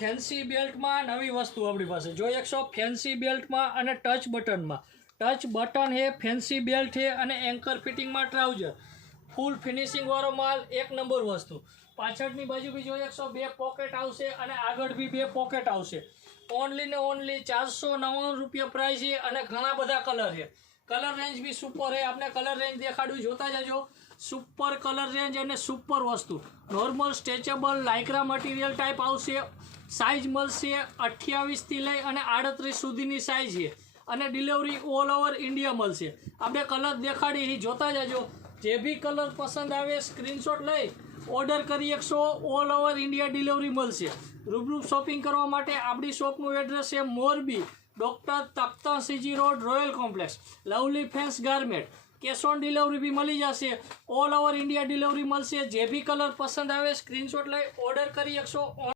fancy બેલ્ટમાં નવી વસ્તુ આપણી પાસે જોઈ શકશો ફેન્સી બેલ્ટમાં અને ટચ બટન હે ફેન્સી બેલ્ટ હે અને એન્કર ફિટિંગમાં ટ્રાઉઝર ફૂલ ફિનિશિંગ વાળો માલ એક નંબર વસ્તુ પાછળની બાજુ બી જોઈ શકશો બે પોકેટ આવશે અને આગળ બી બે પોકેટ આવશે ઓનલી ને ઓનલી 499 રૂપિયા પ્રાઇસ છે અને ઘણા બધા કલર છે કલર રેન્જ બી સુપર છે આપણે કલર રેન્જ દેખાડ્યું જોતા જજો સુપર કલર રેન્જ અને સુપર વસ્તુ નોર્મલ સ્ટ્રેચેબલ લાઇક્રા મટીરિયલ ટાઈપ આવશે સાઇઝ મળશે 28 થી લઈ અને 38 સુધીની સાઇઝ છે અને ડિલિવરી ઓલ ઓવર ઇન્ડિયા મળશે આપણે કલર દેખાડી જોતા જજો જે બી કલર પસંદ આવે સ્ક્રીનશોટ લઈ ઓર્ડર કરી શકશો ઓલ ઓવર ઇન્ડિયા ડિલિવરી મળશે રૂબરૂ શોપિંગ કરવા માટે આપણી શોપનું એડ્રેસ છે Morbi doctor Takhtsinhji road royal complex lovely fans garment cash on delivery બી મળી જશે ઓલ ઓવર ઇન્ડિયા ડિલિવરી મળશે જે બી કલર પસંદ આવે સ્ક્રીનશોટ લઈ ઓર્ડર કરી શકશો